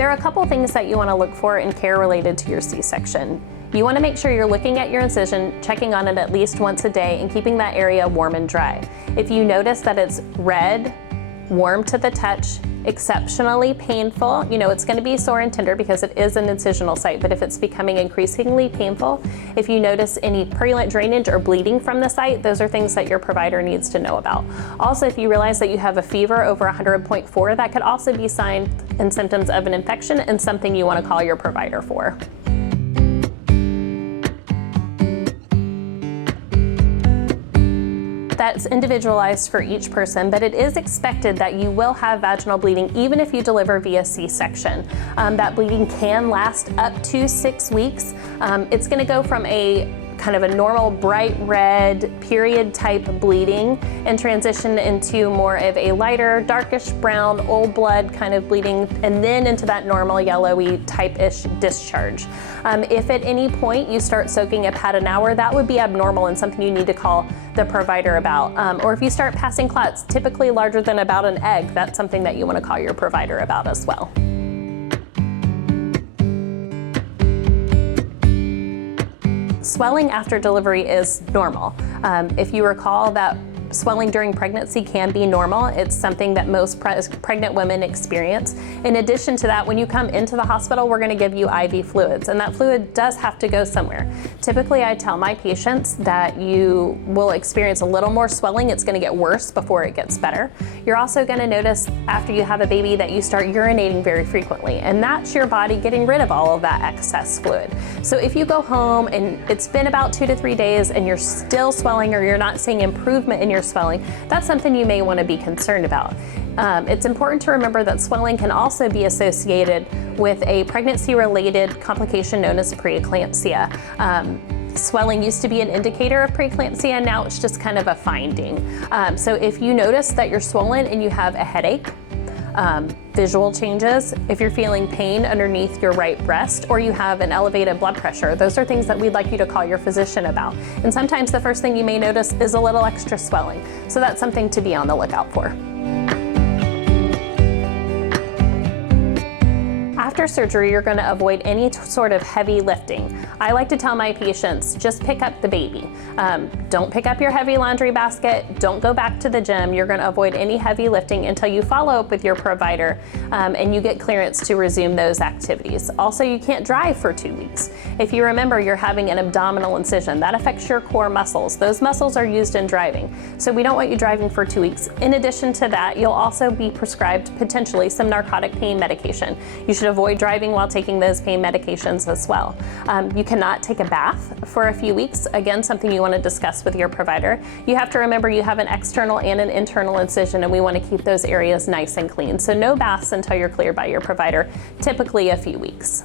There are a couple things that you want to look for in care related to your C-section. You want to make sure you're looking at your incision, checking on it at least once a day, and keeping that area warm and dry. If you notice that it's red, warm to the touch, exceptionally painful, it's going to be sore and tender because it is an incisional site, but if it's becoming increasingly painful, if you notice any purulent drainage or bleeding from the site, those are things that your provider needs to know about. Also, if you realize that you have a fever over 100.4, that could also be signs and symptoms of an infection and something you want to call your provider for. That's individualized for each person, but it is expected that you will have vaginal bleeding even if you deliver via C-section. That bleeding can last up to 6 weeks. It's going to go from a kind of a normal bright red period type bleeding and transition into more of a lighter darkish brown old blood kind of bleeding, and then into that normal yellowy type-ish discharge. If at any point you start soaking a pad an hour, that would be abnormal and something you need to call the provider about. Or if you start passing clots, typically larger than about an egg, that's something that you want to call your provider about as well. Swelling after delivery is normal. If you recall that swelling during pregnancy can be normal. It's something that most pregnant women experience. In addition to that, when you come into the hospital, we're going to give you IV fluids, and that fluid does have to go somewhere. Typically, I tell my patients that you will experience a little more swelling. It's going to get worse before it gets better. You're also going to notice after you have a baby that you start urinating very frequently, and that's your body getting rid of all of that excess fluid. So if you go home and it's been about 2 to 3 days and you're still swelling or you're not seeing improvement in your swelling, that's something you may want to be concerned about. It's important to remember that swelling can also be associated with a pregnancy-related complication known as preeclampsia. Swelling used to be an indicator of preeclampsia, and now it's just kind of a finding. So if you notice that you're swollen and you have a headache, visual changes, if you're feeling pain underneath your right breast, or you have an elevated blood pressure, those are things that we'd like you to call your physician about. And sometimes the first thing you may notice is a little extra swelling. So that's something to be on the lookout for. After surgery, you're going to avoid any sort of heavy lifting. I like to tell my patients, just pick up the baby. Don't pick up your heavy laundry basket. Don't go back to the gym. You're going to avoid any heavy lifting until you follow up with your provider and you get clearance to resume those activities. Also, you can't drive for 2 weeks. If you remember, you're having an abdominal incision. That affects your core muscles. Those muscles are used in driving. So we don't want you driving for 2 weeks. In addition to that, you'll also be prescribed potentially some narcotic pain medication. You should avoid driving while taking those pain medications as well. You cannot take a bath for a few weeks. Again, something you want to discuss with your provider. You have to remember you have an external and an internal incision, and we want to keep those areas nice and clean. So no baths until you're cleared by your provider, typically a few weeks.